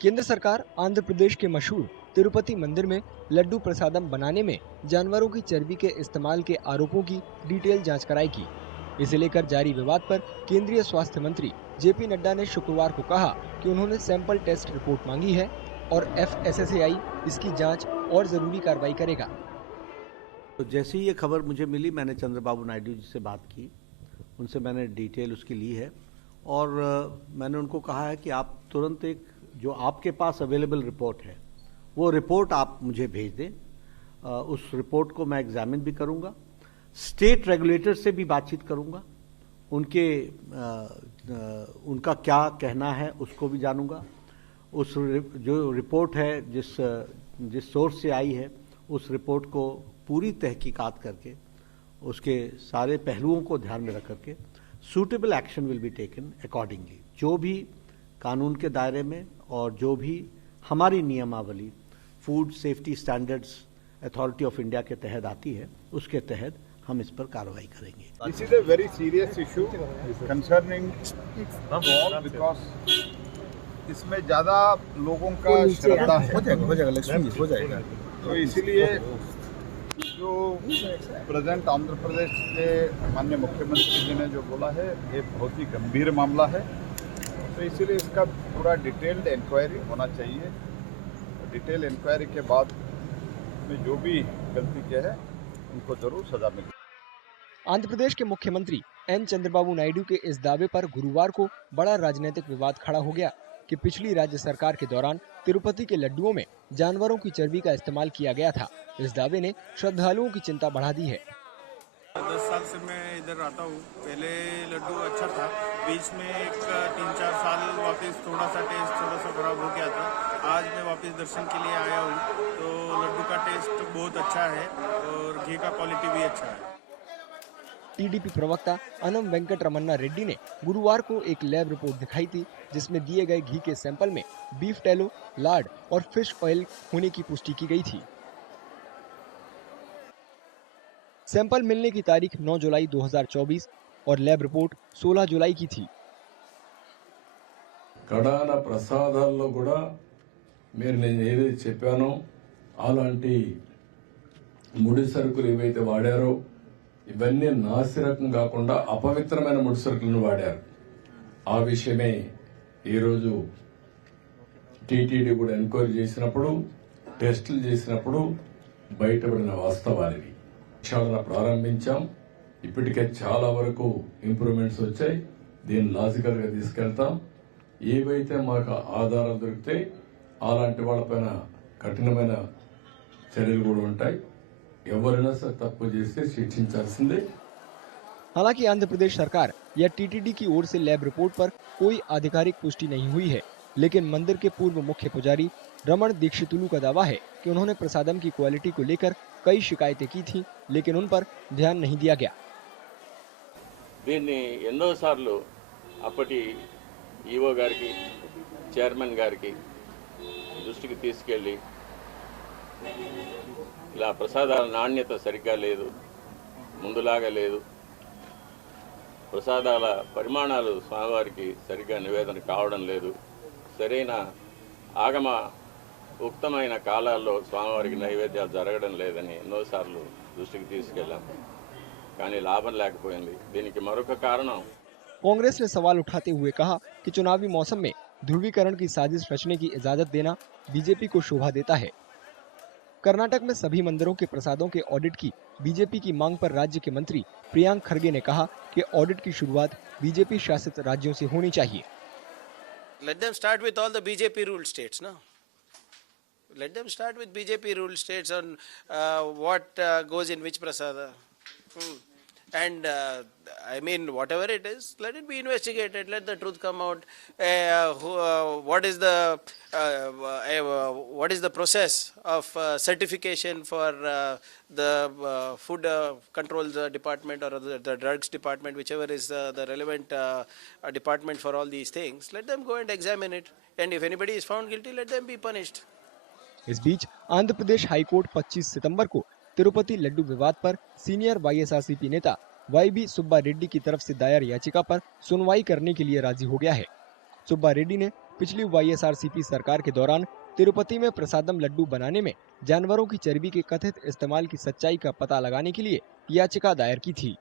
केंद्र सरकार आंध्र प्रदेश के मशहूर तिरुपति मंदिर में लड्डू प्रसादम बनाने में जानवरों की चर्बी के इस्तेमाल के आरोपों की डिटेल जांच कराएगी। इसे लेकर जारी विवाद पर केंद्रीय स्वास्थ्य मंत्री जेपी नड्डा ने शुक्रवार को कहा कि उन्होंने सैंपल टेस्ट रिपोर्ट मांगी है और FSSAI इसकी जांच और जरूरी कार्रवाई करेगा। तो जैसे ही ये खबर मुझे मिली, मैंने चंद्रबाबू नायडू जी से बात की, उनसे मैंने डिटेल उसकी ली है और मैंने उनको कहा है कि आप तुरंत एक जो आपके पास अवेलेबल रिपोर्ट है वो रिपोर्ट आप मुझे भेज दें। उस रिपोर्ट को मैं एग्जामिन भी करूंगा, स्टेट रेगुलेटर से भी बातचीत करूंगा, उनका क्या कहना है उसको भी जानूंगा। उस जो रिपोर्ट है जिस सोर्स से आई है उस रिपोर्ट को पूरी तहकीकात करके उसके सारे पहलुओं को ध्यान में रख करके suitable action will be taken accordingly. जो भी कानून के दायरे में और जो भी हमारी नियमावली food safety standards authority of India के तहत आती है उसके तहत हम इस पर कार्रवाई करेंगे। This is a very serious issue concerning because इसमें ज्यादा लोगों का श्रद्धा है, हो जाएगा। तो इसीलिए जो प्रेजेंट आंध्र प्रदेश के माननीय मुख्यमंत्री जी ने जो बोला है ये बहुत ही गंभीर मामला है, तो इसीलिए इसका पूरा डिटेल्ड इंक्वायरी होना चाहिए। डिटेल इंक्वायरी के बाद में जो भी गलती किया है उनको जरूर सजा मिले। आंध्र प्रदेश के मुख्यमंत्री एन चंद्रबाबू नायडू के इस दावे पर गुरुवार को बड़ा राजनीतिक विवाद खड़ा हो गया कि पिछली राज्य सरकार के दौरान तिरुपति के लड्डुओं में जानवरों की चर्बी का इस्तेमाल किया गया था। इस दावे ने श्रद्धालुओं की चिंता बढ़ा दी है। 10 साल से मैं इधर आता हूँ। पहले लड्डू अच्छा था, बीच में एक 3-4 साल वापस थोड़ा सा टेस्ट खराब हो गया था। आज मैं वापस दर्शन के लिए आया हूँ तो लड्डू का टेस्ट बहुत अच्छा है और घी का क्वालिटी भी अच्छा है। टीडीपी प्रवक्ता अनम वेंकट रमन्ना रेड्डी ने गुरुवार को एक लैब रिपोर्ट दिखाई थी जिसमें दिए गए घी के सैंपल में बीफ टैलो, लार्ड और फिश ऑयल होने की पुष्टि की गई थी। सैंपल मिलने की तारीख 9 जुलाई 2024 और लैब रिपोर्ट 16 जुलाई की थी। కడాన ప్రసాదాల్లో కూడా మీరు నేను ఏదైతే చెప్పానో అలాంటి ముడి సరుకులు ఏవైతే వాడారో ఇవన్నీ నాసిరకం కాకుండా అపవిత్రమైన ముడి సరుకులను వాడారు। ఆ విషయమే ఈరోజు టీటీడీ కూడా ఎంక్వైరీ చేసినప్పుడు టెస్టులు చేసినప్పుడు బయటపడిన వాస్తవాలు విచారణ ప్రారంభించాం। ఇప్పటికే చాలా వరకు ఇంప్రూవ్మెంట్స్ వచ్చాయి। దీన్ని లాజికల్ గా తీసుకెళ్తాం। ఏవైతే మాకు ఆధారాలు దొరికితే అలాంటి వాళ్ళపైన కఠినమైన చర్యలు కూడా ఉంటాయి। ఎవరైనా సరే తప్పు చేస్తే శిక్షించాల్సిందే। हालांकि आंध्र प्रदेश सरकार या टीटीडी की ओर से लैब रिपोर्ट पर कोई आधिकारिक पुष्टि नहीं हुई है, लेकिन मंदिर के पूर्व मुख्य पुजारी रमण दीक्षितुलु का दावा है कि उन्होंने प्रसादम की क्वालिटी को लेकर कई शिकायतें की थी, लेकिन उन पर ध्यान नहीं दिया गया। దీన్ని ఎన్నోసార్లు అప్పటి ఈవో గారికి చైర్మన్ గారికి దృష్టికి తీసుకెళ్ళి ఇలా ప్రసాదాల నాణ్యత సరిగ్గా లేదు, ముందులాగా లేదు, ప్రసాదాల పరిమాణాలు స్వామివారికి సరిగ్గా నివేదన కావడం లేదు, సరైన ఆగమ ఉక్తమైన కాలాల్లో స్వామివారికి నైవేద్యాలు జరగడం లేదని ఎన్నోసార్లు దృష్టికి తీసుకెళ్ళాం, కానీ లాభం లేకపోయింది। దీనికి మరొక కారణం कांग्रेस ने सवाल उठाते हुए कहा कि चुनावी मौसम में ध्रुवीकरण की साजिश रचने की इजाजत देना बीजेपी को शोभा देता है। कर्नाटक में सभी मंदिरों के प्रसादों के ऑडिट की बीजेपी की मांग पर राज्य के मंत्री प्रियांक खड़गे ने कहा कि ऑडिट की शुरुआत बीजेपी शासित राज्यों से होनी चाहिए। Let them start with all the BJP ruled states, no? Let them start with BJP ruled states on what goes in which prasada. And I mean, whatever it is, let it be investigated. Let the truth come out. What is the process of certification for the food controls department or the drugs department, whichever is the relevant department for all these things? Let them go and examine it. And if anybody is found guilty, let them be punished. इस बीच Andhra Pradesh high court 25 सितंबर को तिरुपति लड्डू विवाद पर senior YSRCP नेता YB Subba Reddy की तरफ से दायर याचिका पर सुनवाई करने के लिए राजी हो गया है। सुब्बा रेड्डी ने पिछली वाईएसआरसीपी सरकार के दौरान तिरुपति में प्रसादम लड्डू बनाने में जानवरों की चर्बी के कथित इस्तेमाल की सच्चाई का पता लगाने के लिए याचिका दायर की थी।